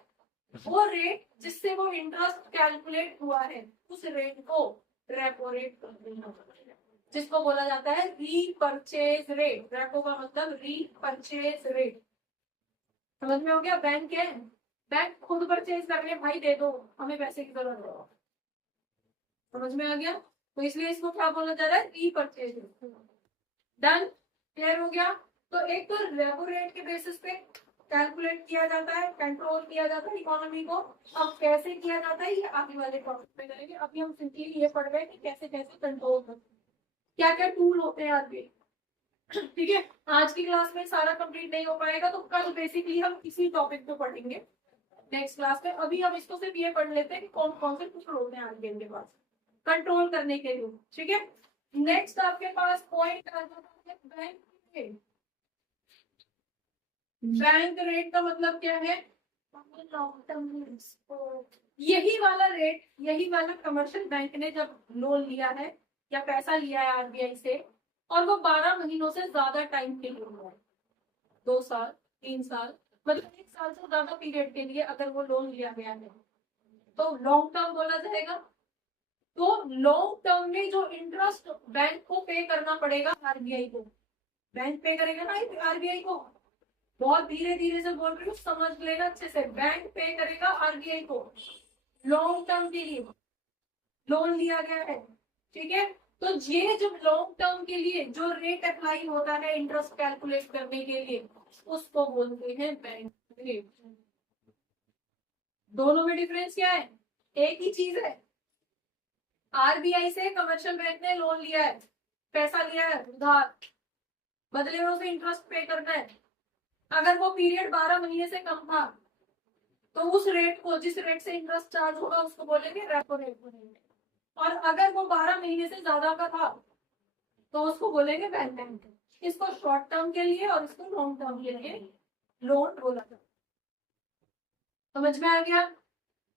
वो रेट जिससे वो इंटरेस्ट कैलकुलेट हुआ है, उस रेट को रेपो रेट कहते हैं, जिसको बोला जाता है रीपरचेज रेट। रेपो का मतलब रीपरचेज रेट। समझ में हो गया? बैंक क्या है? बैंक खुद परचेज कर ले, भाई दे दो, हमें पैसे की जरूरत है। समझ में आ गया? तो इसलिए इसको क्या बोला जा रहा है? Repurchase rate. डन? क्लियर हो गया? तो एक तो रेपो रेट के बेसिस पे कैलकुलेट किया जाता है, कंट्रोल किया जाता है इकोनॉमी को। अब कैसे किया जाता है ये आगे वाले टॉपिक पे करेंगे। अभी हम सिंपली ये पढ़ रहे हैं कि कैसे कैसे कंट्रोल करते हैं, क्या क्या टूल होते हैं आगे। ठीक है, आज की क्लास में सारा कंप्लीट नहीं हो पाएगा, तो कल बेसिकली हम इसी टॉपिक पे पढ़ेंगे नेक्स्ट क्लास में। अभी हम इसको सिर्फ ये पढ़ लेते हैं कि कौन कौन से टूल होते हैं आगे के पास कंट्रोल करने के लिए। ठीक है, नेक्स्ट आपके पास पॉइंट आ जाता है बैंक रेट। बैंक रेट का मतलब क्या है? Long term. यही वाला रेट, यही वाला कमर्शियल बैंक ने जब लोन लिया है, या पैसा लिया है आरबीआई से और वो 12 महीनों से ज्यादा टाइम के लिए लिया है, 2 साल 3 साल मतलब 1 साल से ज्यादा पीरियड के लिए अगर वो लोन लिया गया है तो लॉन्ग टर्म बोला जाएगा। तो लॉन्ग टर्म में जो इंटरेस्ट बैंक को पे करना पड़ेगा आरबीआई को, बैंक पे करेगा ना आरबीआई को, बहुत धीरे धीरे से बोल रही हूँ, समझ लेना अच्छे से, बैंक पे करेगा आरबीआई को लॉन्ग टर्म के लिए लोन लिया गया है, ठीक है। तो ये जब लॉन्ग टर्म के लिए जो रेट अप्लाई होता है इंटरेस्ट कैलकुलेट करने के लिए उसको बोलते हैं बैंक रेट। दोनों में डिफरेंस क्या है? एक ही चीज है, आरबीआई से कमर्शियल बैंक ने लोन लिया है, पैसा लिया है उधार, बदले में उसे इंटरेस्ट पे करना है। अगर वो पीरियड 12 महीने से कम था तो उस रेट को, जिस रेट से इंटरेस्ट चार्ज होगा उसको बोलेंगे रेपो रेट, और अगर वो 12 महीने से ज्यादा का था तो उसको बोलेंगे बैंक रेट। इसको शॉर्ट टर्म के लिए और इसको लॉन्ग टर्म के लिए लोन बोला जाता है। समझ में आ गया?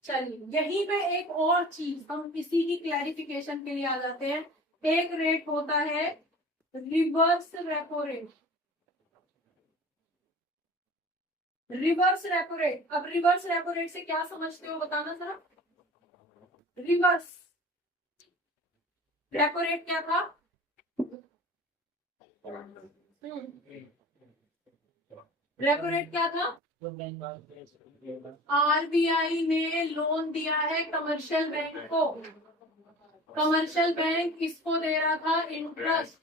चलिए यहीं पे एक और चीज हम इसी की क्लैरिफिकेशन के लिए आ जाते हैं। एक रेट होता है reverse repo rate, reverse repo rate. अब रिवर्स रेपो रेट से क्या समझते हो बताना जरा। रिवर्स रेपो रेट क्या था? रेपो रेट क्या था? आरबीआई ने लोन दिया है कमर्शियल बैंक को, कमर्शियल बैंक किसको दे रहा था? इंटरेस्ट।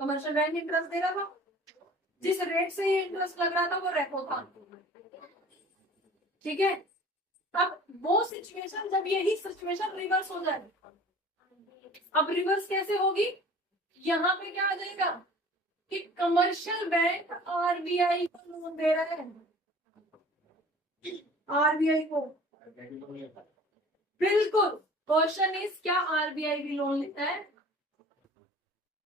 कमर्शियल बैंक इंटरेस्ट दे रहा था, जिस रेट से ये इंटरेस्ट लग रहा था वो रेपो था, ठीक है। अब वो सिचुएशन, जब यही सिचुएशन रिवर्स हो जाए, अब रिवर्स कैसे होगी? यहाँ पे क्या आ जाएगा कि कमर्शियल बैंक आरबीआई को लोन दे रहा है, आरबीआई को, बिल्कुल। क्वेश्चन इज क्या आरबीआई भी लोन लेता है?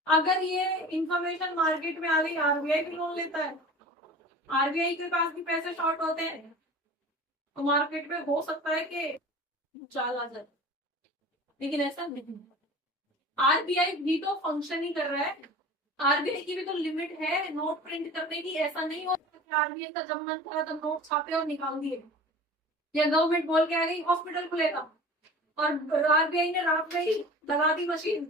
अगर ये इंफॉर्मेशन मार्केट में आ गई आरबीआई भी लोन लेता है, आरबीआई के पास भी पैसे शॉर्ट होते हैं तो मार्केट में हो सकता है कि चाल आ जाए, लेकिन ऐसा नहीं। आरबीआई भी तो फंक्शन ही कर रहा है, आरबीआई की भी तो लिमिट है नोट प्रिंट करने की। ऐसा नहीं होता कि आरबीआई का जब मन करा तो नोट छापे और निकाल दिए, या गवर्नमेंट बोल के आ गई हॉस्पिटल खुलेगा और आरबीआई ने रात में ही लगा दी मशीन,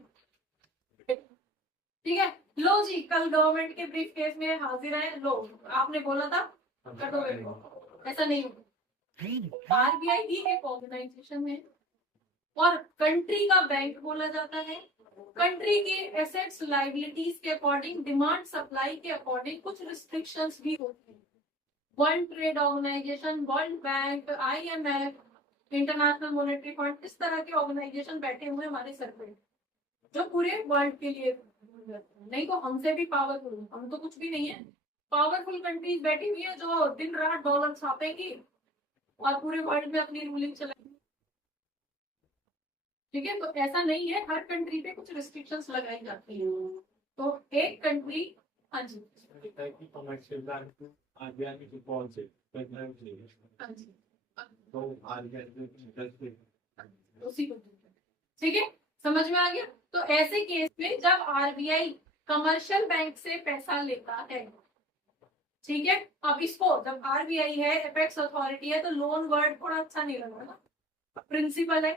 ठीक है। लो जी कल गवर्नमेंट के ब्रीफ केस में हाजिर है, लो आपने बोला था कर दो मेरे को, ऐसा नहीं होता। आरबीआई भी एक ऑर्गेनाइजेशन है और कंट्री का बैंक बोला जाता है। कंट्री के एसेट्स लाइबिलिटीज के अकॉर्डिंग, डिमांड सप्लाई के अकॉर्डिंग कुछ रिस्ट्रिक्शंस भी होती हैं। World trade organisation, world bank, IMF, international monetary fund, इस तरह के ऑर्गेनाइजेशन बैठे हुए हमारे सर पे जो पूरे वर्ल्ड के लिए, नहीं तो हमसे भी पावरफुल, हम तो कुछ भी नहीं है। पावरफुल कंट्रीज बैठी हुई है जो दिन रात डॉलर छापेंगी और पूरे वर्ल्ड में अपनी रूलिंग चलाएंगी, ठीक है। तो ऐसा नहीं है, हर कंट्री पे कुछ रिस्ट्रिक्शंस लगाई जाती है। तो एक कंट्री, हाँ जी कमर्शियल बैंक आरबीआई की पॉलिसी हाँ जी तो आरबीआई उसी को, ठीक है, समझ में आ गया। तो ऐसे केस में जब आरबीआई कमर्शियल बैंक से पैसा लेता है, ठीक है, अब इसको जब आरबीआई है, एपेक्स अथॉरिटी है, तो लोन वर्ड थोड़ा अच्छा नहीं लग रहा ना, प्रिंसिपल है,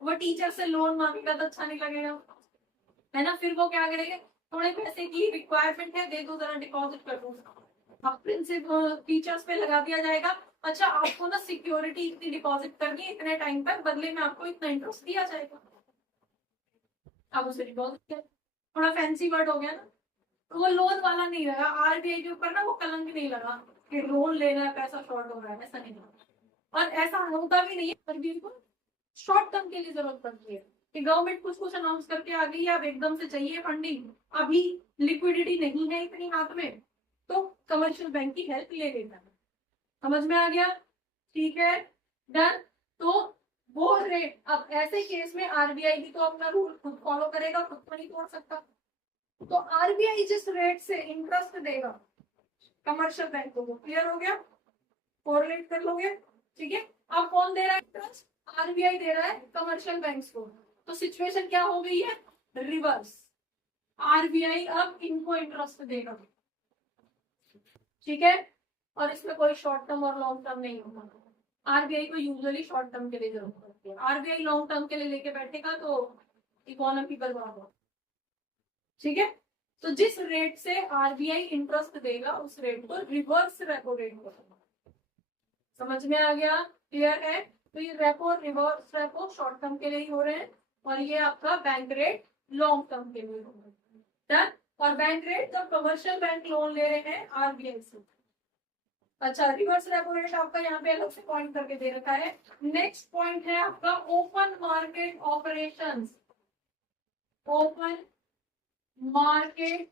वो टीचर से लोन मांगेगा तो अच्छा नहीं लगेगा, है ना। फिर वो क्या करेंगे, थोड़े पैसे की रिक्वायरमेंट है, दे दो जरा डिपॉजिट कर दो। अब प्रिंसिपल टीचर्स पे लगा दिया जाएगा, अच्छा आपको ना सिक्योरिटी इतनी डिपॉजिट करनी है इतने टाइम पर, बदले में आपको इतना इंटरेस्ट दिया जाएगा। अब उसे डिपॉजिट कर, थोड़ा फैंसी वर्ड हो गया ना, तो वो लोन वाला नहीं लगा आरबीआई के ऊपर ना, वो कलंक नहीं लगा कि लोन लेना है पैसा शॉर्ट हो रहा है, ऐसा नहीं लगा। और ऐसा होता भी नहीं है, आरबीआई को शॉर्ट टर्म के लिए जरूरत पड़ती है कि गवर्नमेंट कुछ अनाउंस करके आ गई है, अब एकदम से चाहिए फंडिंग, अभी लिक्विडिटी नहीं है इतनी हाथ में, तो कमर्शियल बैंक की हेल्प ले लेता है। समझ में आ गया? ठीक है, डन। तो वो रेट, अब ऐसे केस में आरबीआई भी तो अपना रूल खुद फॉलो करेगा, खुद तो नहीं तोड़ सकता। तो आरबीआई जिस रेट से इंटरेस्ट देगा कमर्शियल बैंक को, क्लियर हो गया, कोरिलेट कर लोगे, ठीक है। अब कौन दे रहा है इंटरेस्ट? आरबीआई दे रहा है कमर्शियल बैंक्स को, तो सिचुएशन क्या हो गई है, रिवर्स। आरबीआई अब इनको इंटरेस्ट देगा, ठीक है, और इसमें कोई शॉर्ट टर्म और लॉन्ग टर्म नहीं होगा। आरबीआई को यूजुअली शॉर्ट टर्म के लिए जरूरत पड़ती है, आरबीआई लॉन्ग टर्म के लिए लेके बैठेगा तो इकोनॉमी बर्बाद होगा, ठीक है। तो जिस रेट से आरबीआई इंटरेस्ट देगा उस रेट को रिवर्स रेपो रेट बोलते हैं। समझ में आ गया, क्लियर है। तो ये repo reverse repo short term के लिए ही हो रहे हैं और ये आपका बैंक रेट लॉन्ग टर्म के लिए हो रहे हैं, डन। और बैंक रेट जब कमर्शियल बैंक लोन ले रहे हैं आरबीआई से। अच्छा, रिवर्स रेपो रेट आपका यहाँ पे अलग से पॉइंट करके दे रखा है। नेक्स्ट पॉइंट है आपका open market operations. Open market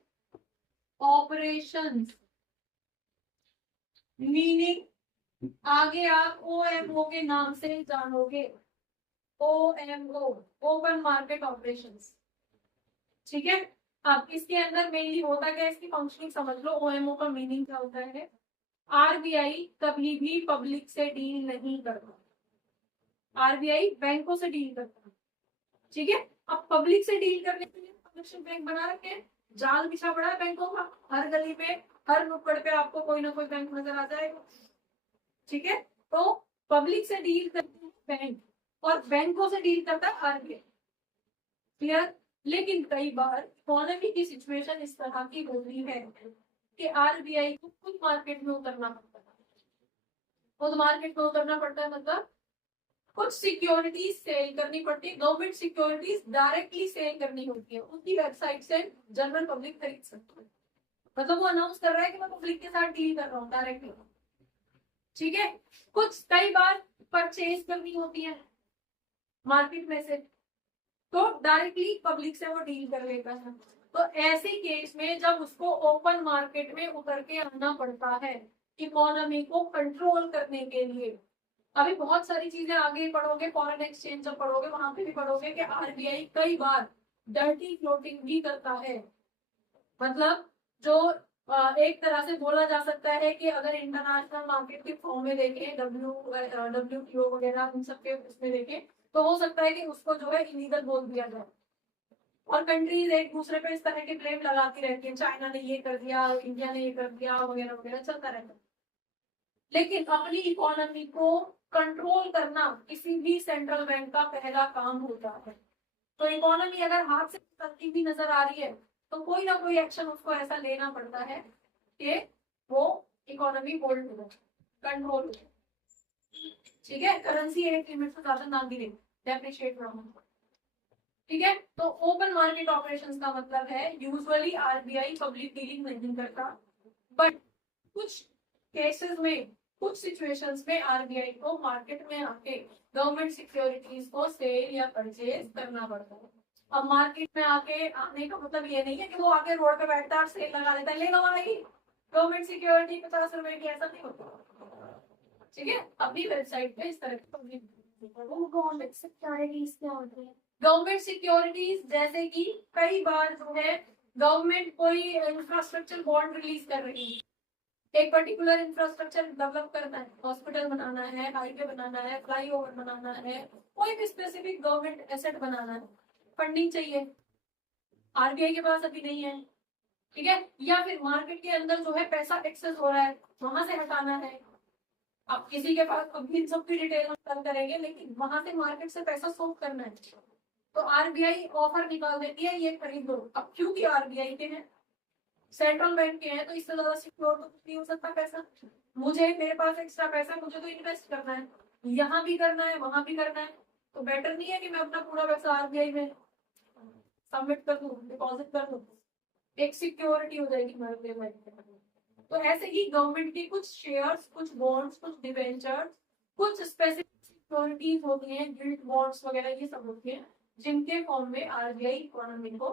operations meaning आगे आप ओएमओ के नाम से जानोगे, ओएमओ ओपन मार्केट ऑपरेशंस, ठीक है। अब इसके अंदर मेनली होता क्या है, इसकी फंक्शनिंग समझ लो। ओएमओ का मीनिंग क्या होता है, आरबीआई कभी भी पब्लिक से डील नहीं करता, आरबीआई बैंकों से डील करता है, ठीक है। अब पब्लिक से डील करने के लिए कमर्शियल बैंक बना रखे हैं, जाल बिछा पड़ा है बैंकों का, हर गली में हर नुक्कड़ पे आपको कोई ना कोई बैंक नजर आ जाएगा, ठीक है। तो पब्लिक से डील करते हैं बैंक और बैंकों से डील करता है आरबीआई, क्लियर। लेकिन कई बार इकोनॉमी की सिचुएशन इस तरह की होती है कि आरबीआई को खुद मार्केट में उतरना पड़ता है। खुद मार्केट में उतरना पड़ता है मतलब कुछ सिक्योरिटीज सेल करनी पड़ती है, गवर्नमेंट सिक्योरिटीज डायरेक्टली सेल करनी होती है, उनकी वेबसाइट से जनरल पब्लिक खरीद सकती है। मतलब वो अनाउंस कर रहा है कि मैं पब्लिक के साथ डील कर रहा हूँ डायरेक्टली, ठीक है। कुछ कई बार परचेज करनी होती है मार्केट में से, तो डायरेक्टली पब्लिक से वो डील कर लेता है। तो ऐसे केस में जब उसको ओपन मार्केट में उतर के आना पड़ता है इकोनॉमी को कंट्रोल करने के लिए। अभी बहुत सारी चीजें आगे पढ़ोगे, फॉरेन एक्सचेंज जब पढ़ोगे वहां पे भी पढ़ोगे कि आरबीआई कई बार डर्टी फ्लोटिंग भी करता है। मतलब जो एक तरह से बोला जा सकता है कि अगर इंटरनेशनल मार्केट के फॉर्म में देखें, WTO वगैरह उन सब के उसमें देखें, तो हो सकता है कि उसको जो है इलीगल बोल दिया जाए और कंट्रीज एक दूसरे पे इस तरह के ब्लेम लगाती रहती है, चाइना ने ये कर दिया, इंडिया ने ये कर दिया, वगैरह वगैरह चलता रहता है। लेकिन अपनी इकोनॉमी को कंट्रोल करना किसी भी सेंट्रल बैंक का पहला काम होता है। तो इकोनॉमी अगर हाथ से चलती हुई नजर आ रही है तो कोई ना कोई एक्शन उसको ऐसा लेना पड़ता है कि वो इकोनॉमी होल्ड हो, कंट्रोल हो, ठीक है। करेंसी एक लिमिट से ज्यादा ना गिरे, डेप्रिशिएट ना हो, ठीक है। तो ओपन मार्केट ऑपरेशंस का मतलब है यूजुअली आरबीआई पब्लिक डीलिंग नहीं करता, बट कुछ केसेस में, कुछ सिचुएशंस में आरबीआई को मार्केट में आके गवर्नमेंट सिक्योरिटीज को सेल या परचेज करना पड़ता है। अब मार्केट में आके आने का मतलब ये नहीं है कि वो आके रोड पे बैठता है और सेल लगा देता है, ले लो भाई गवर्नमेंट सिक्योरिटी 50 रुपए की, ऐसा नहीं होता, ठीक है। अपनी वेबसाइट पे इस तरह की गवर्नमेंट सिक्योरिटीज क्या होती है? गवर्नमेंट सिक्योरिटीज जैसे कि कई बार जो है गवर्नमेंट कोई इंफ्रास्ट्रक्चर बॉन्ड रिलीज कर रही है, एक पर्टिकुलर इंफ्रास्ट्रक्चर डेवलप करना है, हॉस्पिटल बनाना है, हाईवे बनाना है, फ्लाईओवर बनाना है, कोई भी स्पेसिफिक गवर्नमेंट एसेट बनाना है, फंडिंग चाहिए, आरबीआई के पास अभी नहीं है, ठीक है। या फिर मार्केट के अंदर जो है पैसा एक्सेस हो रहा है, वहां से हटाना है। अब किसी के पास अभी इन सब की डिटेल हम कल करेंगे, लेकिन वहां से मार्केट से पैसा सोक करना है, तो आरबीआई ऑफर निकाल देती है ये खरीद लो। अब क्योंकि आरबीआई के हैं, सेंट्रल बैंक के हैं, तो इससे ज्यादा सिक्योर तो कुछ नहीं हो सकता पैसा। मुझे, मेरे पास एक्स्ट्रा पैसा, मुझे तो इन्वेस्ट करना है, यहाँ भी करना है, वहां भी करना है, तो बेटर नहीं है कि मैं अपना पूरा पैसा आरबीआई में सबमिट कर दूं, डिपॉजिट कर दूं, एक सिक्योरिटी हो जाएगी मेरे बैंक। तो ऐसे ही गवर्नमेंट के कुछ शेयर्स, कुछ बॉन्ड्स, कुछ डिवेंचर्स, कुछ स्पेसिफिक सिक्योरिटीज होती हैं, गिल्ट बॉन्ड्स वगैरह ये सब होती हैं, जिनके फॉर्म में आरबीआई इकोनॉमी को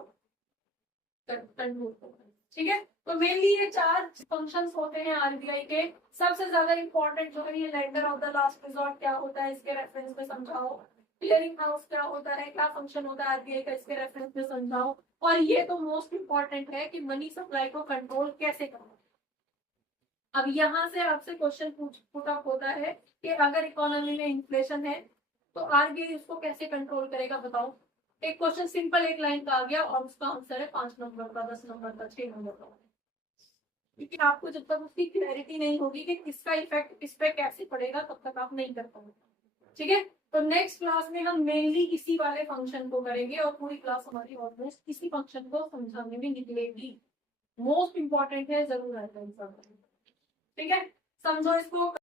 कंट्रोल करता है, ठीक है। तो मेनली ये 4 फंक्शंस होते हैं आरबीआई के। सबसे ज्यादा इंपॉर्टेंट जो है ये lender of the last resort क्या होता है, इसके रेफरेंस में समझाओ। क्लियरिंग हाउस क्या होता है, क्या फंक्शन होता है आरबीआई का, इसके रेफरेंस में समझाओ। और ये तो मोस्ट इंपॉर्टेंट है कि मनी सप्लाई को कंट्रोल कैसे करना। अब यहाँ से आपसे क्वेश्चन पुट अप होता है कि अगर इकोनॉमी में इन्फ्लेशन है तो आरबीआई उसको कैसे कंट्रोल करेगा, बताओ एक क्वेश्चन सिंपल एक लाइन का आ गया और उसका आंसर है 5 नंबर का, 10 नंबर का, 6 नंबर का। क्योंकि आपको जब तक उसकी क्लैरिटी नहीं होगी कि किसका इफेक्ट किस पे कैसे पड़ेगा तब तक आप नहीं कर पाओगे। ठीक है, तो नेक्स्ट क्लास में हम मेनली इसी वाले फंक्शन को करेंगे और पूरी क्लास हमारी ऑलमोस्ट इसी फंक्शन को समझाने में निकलेगी। मोस्ट इंपॉर्टेंट है, जरूर आएगा एग्जाम। ठीक है, समझो इसको।